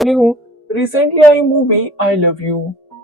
हूँ recently I movie I love you.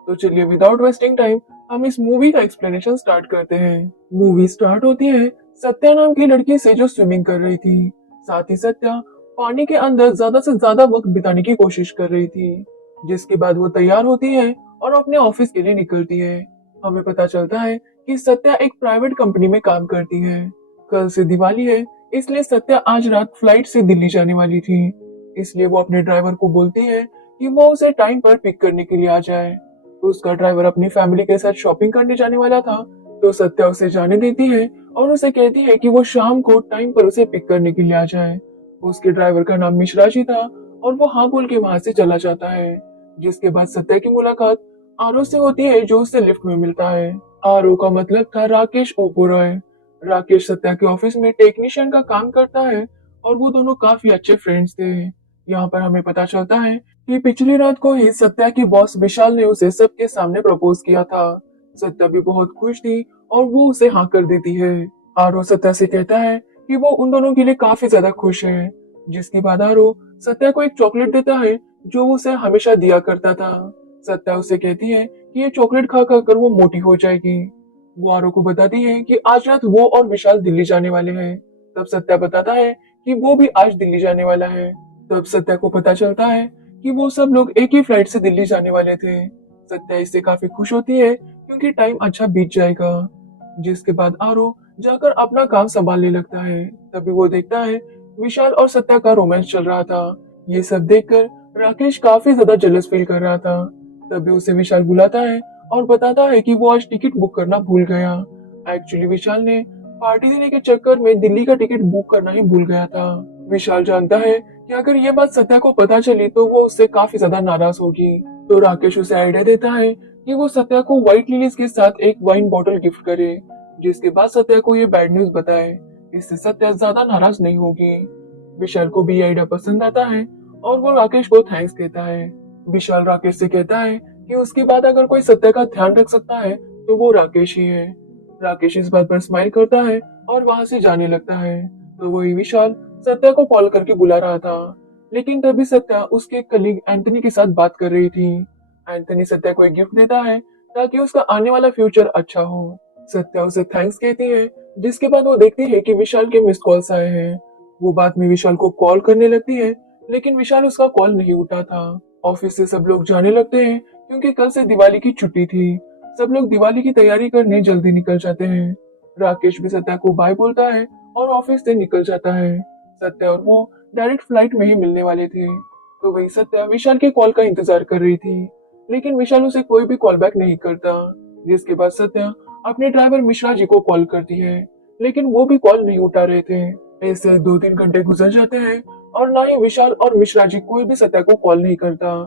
तो चलिए विदाउट वेस्टिंग टाइम हम इस मूवी का एक्सप्लेनेशन स्टार्ट करते हैं। मूवी स्टार्ट होती है सत्या नाम की लड़की से जो स्विमिंग कर रही थी। साथ ही सत्या पानी के अंदर ज्यादा से ज्यादा वक्त बिताने की कोशिश कर रही थी। जिसके बाद वो तैयार होती है और अपने ऑफिस के लिए निकलती है। हमें पता चलता है कि सत्या एक प्राइवेट कंपनी में काम करती है। कल से दिवाली है, इसलिए सत्या आज रात फ्लाइट से दिल्ली जाने वाली थी। इसलिए वो अपने ड्राइवर को बोलती है कि वो उसे टाइम पर पिक करने के लिए आ जाए। तो उसका ड्राइवर अपनी फैमिली के साथ शॉपिंग करने जाने वाला था, तो सत्या उसे जाने देती है और उसे कहती है कि वो शाम को टाइम पर उसे पिक करने के लिए आ जाए। उसके ड्राइवर का नाम मिश्रा जी था और वो हाँ बोल के वहां से चला जाता है। जिसके बाद सत्या की मुलाकात आरो से होती है जो उससे लिफ्ट में मिलता है। आरो का मतलब था राकेश ओबोरॉय। राकेश सत्या के ऑफिस में टेक्नीशियन का काम करता है और वो दोनों काफी अच्छे फ्रेंड्स थे। यहाँ पर हमें पता चलता है कि पिछली रात को ही सत्या की बॉस विशाल ने उसे सबके सामने प्रपोज किया था। सत्या भी बहुत खुश थी और वो उसे हाँ कर देती है। आरो सत्या से कहता है कि वो उन दोनों के लिए काफी ज्यादा खुश है। जिसके बाद आरो सत्या को एक चॉकलेट देता है जो वो उसे हमेशा दिया करता था। सत्या उसे कहती है कि ये चॉकलेट खा खा कर वो मोटी हो जाएगी। वो आरो को बताती है कि आज रात वो और विशाल दिल्ली जाने वाले हैं। तब सत्या बताता है कि वो भी आज दिल्ली जाने वाला है। तब सत्या को पता चलता है कि वो सब लोग एक ही फ्लाइट से दिल्ली जाने वाले थे। सत्या इससे काफी खुश होती है क्योंकि टाइम अच्छा बीत जाएगा। जिसके बाद आरो जाकर अपना काम संभालने लगता है। तभी वो देखता है विशाल और सत्या का रोमांस चल रहा था। ये सब देखकर राकेश काफी ज्यादा जेलस फील कर रहा था। तभी उसे विशाल बुलाता है और बताता है कि वो आज टिकट बुक करना भूल गया। एक्चुअली विशाल ने पार्टी देने के चक्कर में दिल्ली का टिकट बुक करना ही भूल गया था। विशाल जानता है कि अगर ये बात सत्या को पता चली तो वो उससे काफी ज्यादा नाराज होगी। तो राकेश उसे आइडिया देता है कि वो सत्या को व्हाइट लिलीज के साथ एक वाइन बॉटल गिफ्ट करे। जिसके बाद सत्या को ये बैड न्यूज बताए। इससे सत्या ज्यादा नाराज नहीं होगी। विशाल को भी ये आइडिया पसंद आता है और वो राकेश को थैंक्स कहता है। विशाल राकेश से कहता है कि उसके बाद अगर कोई सत्या का ध्यान रख सकता है तो वो राकेश ही है। राकेश इस बात पर स्माइल करता है और वहां से जाने लगता है। तो वही विशाल सत्या को कॉल करके बुला रहा था, लेकिन तभी सत्या उसके कलीग एंथनी के साथ बात कर रही थी। एंथनी सत्या को एक गिफ्ट देता है ताकि उसका आने वाला फ्यूचर अच्छा हो। सत्या उसे थैंक्स कहती है। जिसके बाद वो देखती है कि विशाल के मिस्ड कॉल्स आए हैं। वो बाद में विशाल को कॉल करने लगती है, लेकिन विशाल उसका कॉल नहीं उठाता। ऑफिस से सब लोग जाने लगते हैं क्योंकि कल से दिवाली की छुट्टी थी। सब लोग दिवाली की तैयारी करने जल्दी निकल जाते हैं। राकेश भी सत्या को बाय बोलता है और ऑफिस से निकल जाता है। सत्या और वो डायरेक्ट फ्लाइट में ही मिलने वाले थे। तो वही सत्या विशाल के कॉल का इंतजार कर रही थी, लेकिन विशाल उसे कोई भी कॉल बैक नहीं करता। जिसके बाद सत्या अपने ड्राइवर मिश्रा जी को कॉल करती है, लेकिन वो भी कॉल नहीं उठा रहे थे। ऐसे 2-3 घंटे गुजर जाते हैं और ना ही विशाल और मिश्रा जी कोई भी सत्या को कॉल नहीं करता।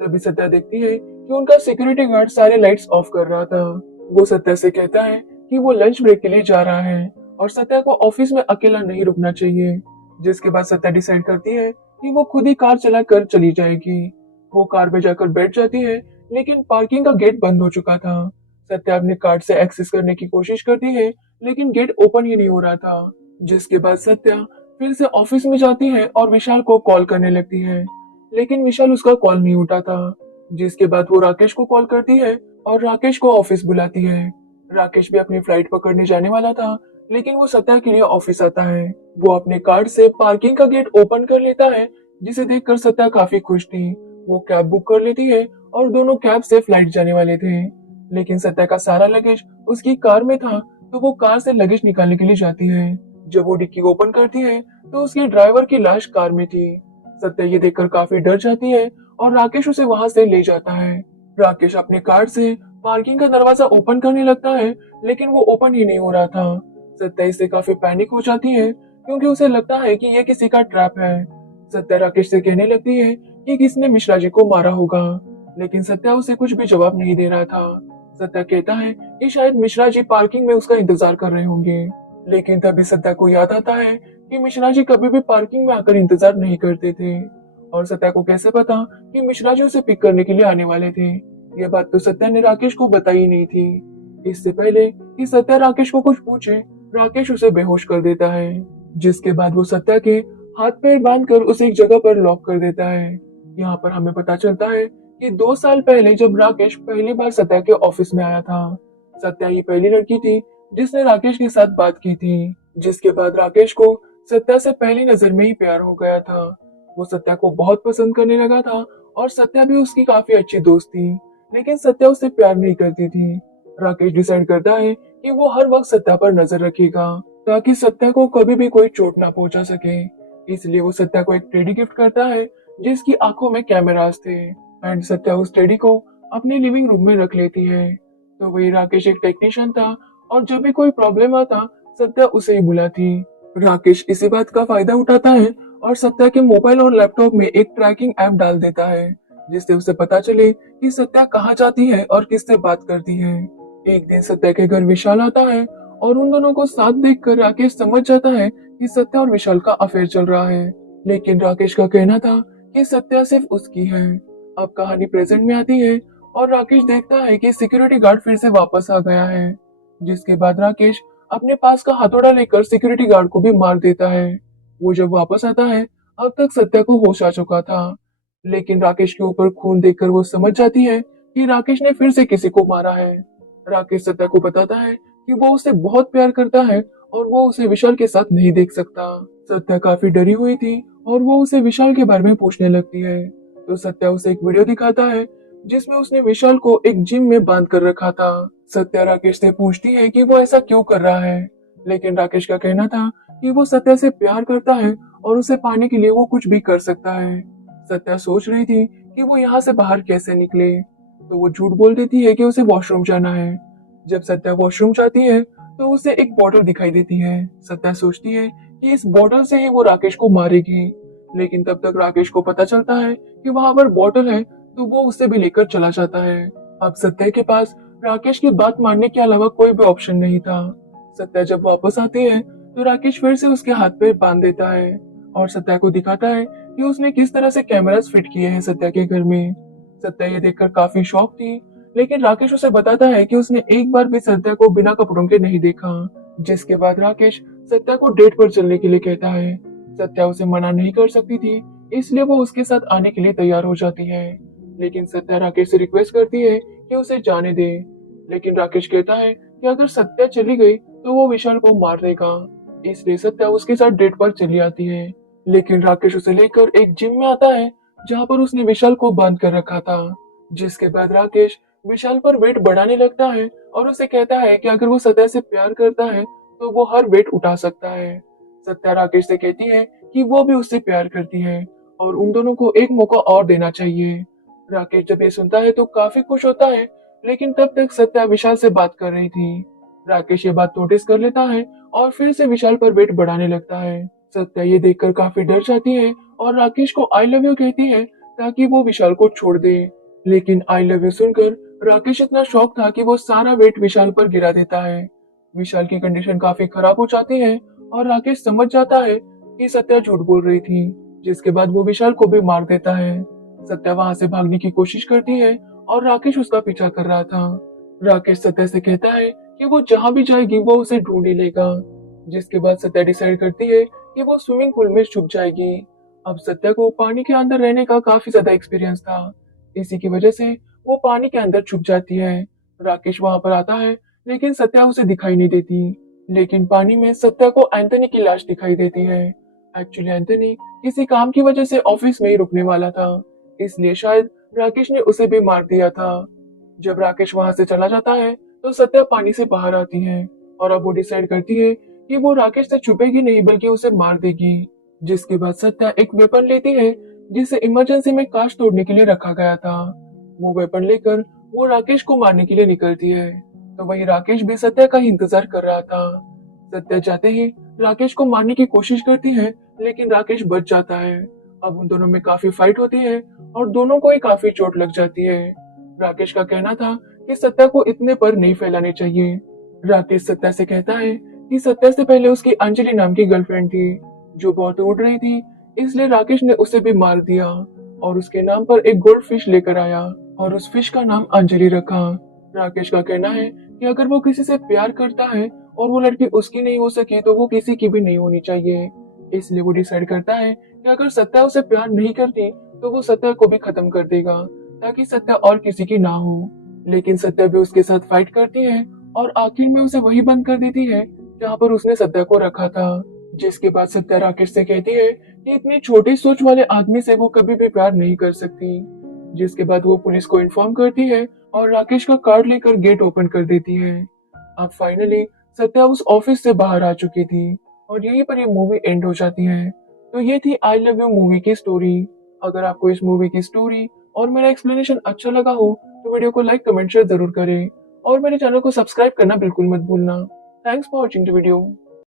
तभी सत्या देखती है कि उनका सिक्योरिटी गार्ड सारे लाइट्स ऑफ कर रहा था। वो सत्या से कहता है कि वो लंच ब्रेक के लिए जा रहा है और सत्या को ऑफिस में अकेला नहीं रुकना चाहिए। जिसके बाद सत्या डिसाइड करती है कि वो खुद ही कार चला कर चली जाएगी। वो कार में जाकर बैठ जाती है, लेकिन पार्किंग का गेट बंद हो चुका था। सत्या अपने कार्ड से एक्सेस करने की कोशिश करती है, लेकिन गेट ओपन ही नहीं हो रहा था। जिसके बाद सत्या फिर से ऑफिस में जाती है और विशाल को कॉल करने लगती है, लेकिन विशाल उसका कॉल नहीं उठाता। जिसके बाद वो राकेश को कॉल करती है और राकेश को ऑफिस बुलाती है। राकेश भी अपनी फ्लाइट पकड़ने जाने वाला था, लेकिन वो सत्या के लिए ऑफिस आता है। वो अपने कार्ड से पार्किंग का गेट ओपन कर लेता है, जिसे देखकर सत्या काफी खुश थी। वो कैब बुक कर लेती है और दोनों कैब से फ्लाइट जाने वाले थे। लेकिन सत्या का सारा लगेज उसकी कार में था, तो वो कार से लगेज निकालने के लिए जाती है। जब वो डिक्की ओपन करती है तो उसके ड्राइवर की लाश कार में थी। सत्या ये देखकर काफी डर जाती है और राकेश उसे वहां से ले जाता है। राकेश अपने कार से पार्किंग का दरवाजा ओपन करने लगता है, लेकिन वो ओपन ही नहीं हो रहा था। सत्या इससे काफी पैनिक हो जाती है क्योंकि उसे लगता है कि ये किसी का ट्रैप है। सत्या राकेश से कहने लगती है कि किसने मिश्रा जी को मारा होगा, लेकिन सत्या उसे कुछ भी जवाब नहीं दे रहा था। सत्या कहता है कि शायद मिश्रा जी पार्किंग में उसका इंतजार कर रहे होंगे, लेकिन तभी सत्या को याद आता है कि मिश्रा जी कभी भी पार्किंग में आकर इंतजार नहीं करते थे। और सत्या को कैसे पता कि मिश्रा जी उसे पिक करने के लिए आने वाले थे। ये बात तो सत्या ने राकेश को बताई ही नहीं थी। इससे पहले कि सत्या राकेश को कुछ पूछे, राकेश उसे बेहोश कर देता है। जिसके बाद वो सत्या के हाथ पैर बांधकर उसे एक जगह पर लॉक कर देता है। यहाँ पर हमें पता चलता है कि 2 साल पहले जब राकेश पहली बार सत्या के ऑफिस में आया था, सत्या ही पहली लड़की थी जिसने राकेश के साथ बात की थी। जिसके बाद राकेश को सत्या से पहली नजर में ही प्यार हो गया था। वो सत्या को बहुत पसंद करने लगा था और सत्या भी उसकी काफी अच्छी दोस्त थी, लेकिन सत्या उससे प्यार नहीं करती थी। राकेश डिसाइड करता है कि वो हर वक्त सत्या पर नजर रखेगा ताकि सत्या को कभी भी कोई चोट ना पहुंचा सके। इसलिए वो सत्या को एक टेडी गिफ्ट करता है जिसकी आंखों में कैमरास थे एंड सत्या उस टेडी को अपने लिविंग रूम में रख लेती है। तो वही राकेश एक टेक्नीशियन था और जब भी कोई प्रॉब्लम आता सत्या उसे ही बुलाती। राकेश इसी बात का फायदा उठाता है और सत्या के मोबाइल और लैपटॉप में एक ट्रैकिंग ऐप डाल देता है जिससे उसे पता चले कि सत्या कहाँ जाती है और किससे बात करती है। एक दिन सत्या के घर विशाल आता है और उन दोनों को साथ देखकर राकेश समझ जाता है कि सत्या और विशाल का अफेयर चल रहा है, लेकिन राकेश का कहना था कि सत्या सिर्फ उसकी है। अब कहानी प्रेजेंट में आती है और राकेश देखता है कि सिक्योरिटी गार्ड फिर से वापस आ गया है। जिसके बाद राकेश अपने पास का हथौड़ा लेकर सिक्योरिटी गार्ड को भी मार देता है। वो जब वापस आता है अब तक सत्या को होश आ चुका था, लेकिन राकेश के ऊपर खून देखकर वो समझ जाती है कि राकेश ने फिर से किसी को मारा है। राकेश सत्या को बताता है कि वो उसे बहुत प्यार करता है और वो उसे विशाल के साथ नहीं देख सकता। सत्या काफी डरी हुई थी और वो उसे विशाल के बारे में पूछने लगती है। तो सत्या उसे एक वीडियो दिखाता है जिसमें उसने विशाल को एक जिम में बांध कर रखा था। सत्या राकेश से पूछती है कि वो ऐसा क्यों कर रहा है, लेकिन राकेश का कहना था कि वो सत्या से प्यार करता है और उसे पाने के लिए वो कुछ भी कर सकता है। सत्या सोच रही थी कि वो यहाँ से बाहर कैसे निकले, तो वो झूठ बोल देती है कि उसे वॉशरूम जाना है। जब सत्या वॉशरूम जाती है तो उसे एक बॉटल दिखाई देती है। सत्या सोचती है कि इस बॉटल से ही वो राकेश को मारेगी, लेकिन तब तक राकेश को पता चलता है कि वहां पर बॉटल है, तो वो उसे भी लेकर चला जाता है। अब सत्या के पास राकेश की बात मानने के अलावा कोई भी ऑप्शन नहीं था। सत्या जब वापस आती है तो राकेश फिर से उसके हाथ पे बांध देता है और सत्या को दिखाता है कि उसने किस तरह से कैमरास फिट किए हैं सत्या के घर में। सत्या ये देखकर काफी शॉक थी, लेकिन राकेश उसे बताता है कि उसने एक बार भी सत्या को बिना कपड़ों के नहीं देखा। जिसके बाद राकेश सत्या को डेट पर चलने के लिए कहता है। सत्या उसे मना नहीं कर सकती थी, इसलिए वो उसके साथ आने के लिए तैयार हो जाती है, लेकिन सत्या राकेश से रिक्वेस्ट करती है कि उसे जाने दे। लेकिन राकेश कहता है कि अगर सत्या चली गई तो वो विशाल को मार देगा, इसलिए सत्या उसके साथ डेट पर चली आती है। लेकिन राकेश उसे लेकर एक जिम में आता है जहाँ पर उसने विशाल को बांध कर रखा था। जिसके बाद राकेश विशाल पर वेट बढ़ाने लगता है और उसे कहता है कि अगर वो सत्या से प्यार करता है तो वो हर वेट उठा सकता है। सत्या राकेश से कहती है कि वो भी उससे प्यार करती है और उन दोनों को एक मौका और देना चाहिए। राकेश जब ये सुनता है तो काफी खुश होता है, लेकिन तब तक सत्या विशाल से बात कर रही थी। राकेश ये बात नोटिस कर लेता है और फिर से विशाल पर वेट बढ़ाने लगता है। सत्या ये देखकर काफी डर जाती है और राकेश को आई लव यू कहती है ताकि वो विशाल को छोड़ दे। लेकिन आई लव यू सुनकर राकेश इतना शॉक था कि वो सारा वेट विशाल पर गिरा देता है। विशाल की कंडीशन काफी खराब हो जाती है और राकेश समझ जाता है कि सत्या झूठ बोल रही थी, जिसके बाद वो विशाल को भी मार देता है। सत्या वहां से भागने की कोशिश करती है और राकेश उसका पीछा कर रहा था। राकेश सत्या से कहता है कि वो जहां भी जाएगी वो उसे ढूंढ ही लेगा। जिसके बाद सत्या डिसाइड करती है कि वो स्विमिंग पूल में छुप जाएगी। अब सत्या को पानी के अंदर रहने का काफी ज्यादा एक्सपीरियंस था, इसी की वजह से वो पानी के अंदर छुप जाती है। राकेश वहां पर आता है, लेकिन सत्या उसे दिखाई नहीं देती। लेकिन पानी में सत्या को एंथनी की लाश दिखाई देती है। एक्चुअली एंथनी किसी काम की वजह से ऑफिस में ही रुकने वाला था, इसलिए शायद राकेश ने उसे भी मार दिया था। जब राकेश वहां से चला जाता है तो सत्या पानी से बाहर आती है और अब वो डिसाइड करती है कि वो राकेश से छुपेगी नहीं बल्कि उसे मार देगी। जिसके बाद सत्या एक वेपन लेती है जिसे इमरजेंसी में कांच तोड़ने के लिए रखा गया था। वो वेपन लेकर वो राकेश को मारने के लिए निकलती है, तो वही राकेश भी सत्या का ही इंतजार कर रहा था। सत्या जाते ही राकेश को मारने की कोशिश करती है, लेकिन राकेश बच जाता है। अब उन दोनों में काफी फाइट होती है और दोनों को ही काफी चोट लग जाती है। राकेश का कहना था कि सत्या को इतने पर नहीं फैलाने चाहिए। राकेश सत्या से कहता है कि सत्या से पहले उसकी अंजलि नाम की गर्लफ्रेंड थी जो बहुत उड़ रही थी, इसलिए राकेश ने उसे भी मार दिया और उसके नाम पर एक गोल्ड फिश लेकर आया और उस फिश का नाम अंजलि रखा। राकेश का कहना है कि अगर वो किसी से प्यार करता है और वो लड़की उसकी नहीं हो सकी तो वो किसी की भी नहीं होनी चाहिए। इसलिए वो डिसाइड करता है कि अगर सत्या उसे प्यार नहीं करती तो वो सत्या को भी खत्म कर देगा ताकि सत्या और किसी की ना हो। लेकिन सत्या भी उसके साथ फाइट करती है और आखिर में उसे वही बंद कर देती है जहाँ पर उसने सत्या को रखा था। जिसके बाद सत्या राकेश से कहती है कि इतनी छोटी सोच वाले आदमी से वो कभी भी प्यार नहीं कर सकती। जिसके बाद वो पुलिस को इन्फॉर्म करती है और राकेश का कार्ड लेकर गेट ओपन कर देती है। अब फाइनली सत्या उस ऑफिस से बाहर आ चुकी थी और यहीं पर ये मूवी एंड हो जाती है। तो ये थी आई लव यू मूवी की स्टोरी। अगर आपको इस मूवी की स्टोरी और मेरा एक्सप्लेनेशन अच्छा लगा हो तो वीडियो को लाइक कमेंट शेयर जरूर करें और मेरे चैनल को सब्सक्राइब करना बिल्कुल मत भूलना। Thanks for watching the video.